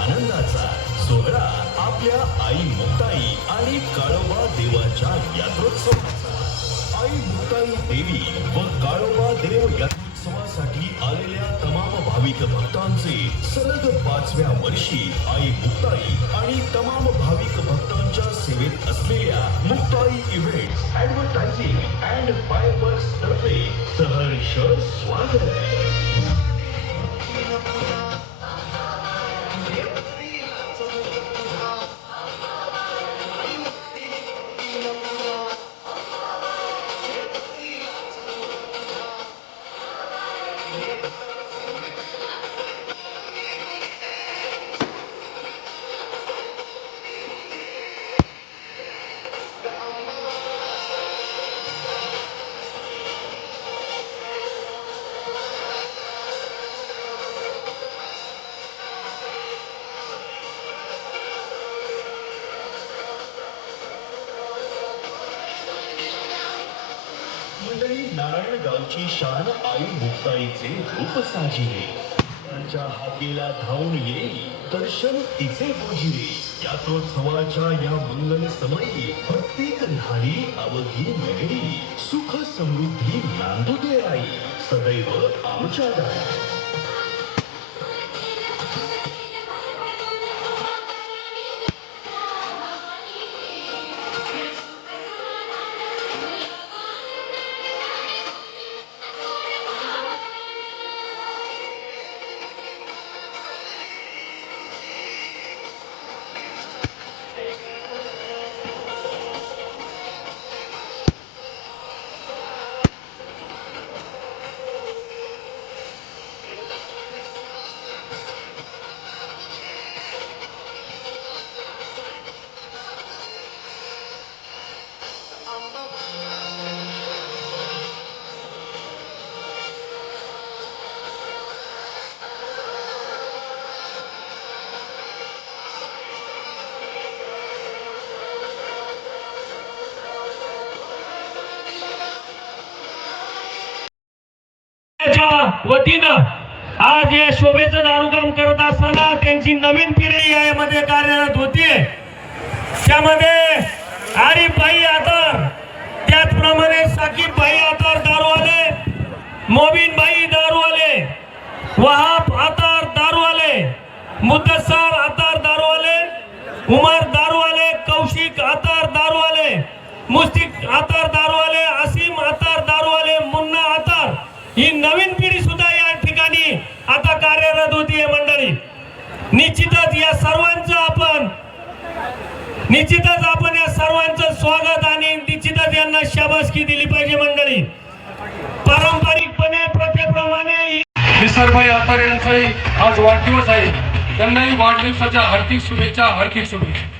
आनंदाचा सोहळा आपल्या आई मुक्ताई आणि काळोबा देवाच्या यात्रोत्सवाचा। आई मुक्ताई देवी व काळोबा देव यात्रोत्सवासाठी आलेल्या तमाम भाविक भक्तांचे सलग 5व्या वर्षी आई मुक्ताई आणि तमाम भाविक भक्तांच्या सेवेत असलेल्या Muktai events advertising and fireworks तर्फे सहर्ष स्वागत। मंडळी, नारायणगावची शान आई मुक्ताईचे रूप साजिले, त्यांच्या हाकेला धावून येई दर्शन तिचे बोजिले। यात्रोत्सवाच्या या मंगल समयी प्रत्येक लहानी अवघी नगरी सुख समृद्धी नांदू दे आई, सदैव आमच्या दारी। वतीनं आज हे शोभेचं दारूकाम करत असताना त्यांची नवीन पिढी यामध्ये कार्यरत होती। त्यामध्ये आरिफभाई आतार, त्याचप्रमाणे साकीबभाई आतार दारूवाले, मोबिनभाई दारूवाले, वहाब आतार दारूवाले, मुद्दसर आतार दारूवाले, उमर दारूवाले, कौशिक आतार दारूवाले, मुस्तिक आतार दारूवाले, आसिम आतार दारूवाले, मुन्ना आतार, ही नवीन पिढी सुद्धा या ठिकाणी आता कार्यरत होती। मंडळी, निश्चितच या सर्वांचं आपण या सर्वांचं स्वागत आणि निश्चितच यांना शाबासकी दिली पाहिजे। मंडळी, पारंपरिकपणे प्रथेप्रमाणे निसरभाई आतार यांचाही आज वाढदिवस आहे, त्यांनाही वाढदिवसाच्या हार्दिक शुभेच्छा, हार्दिक शुभेच्छा।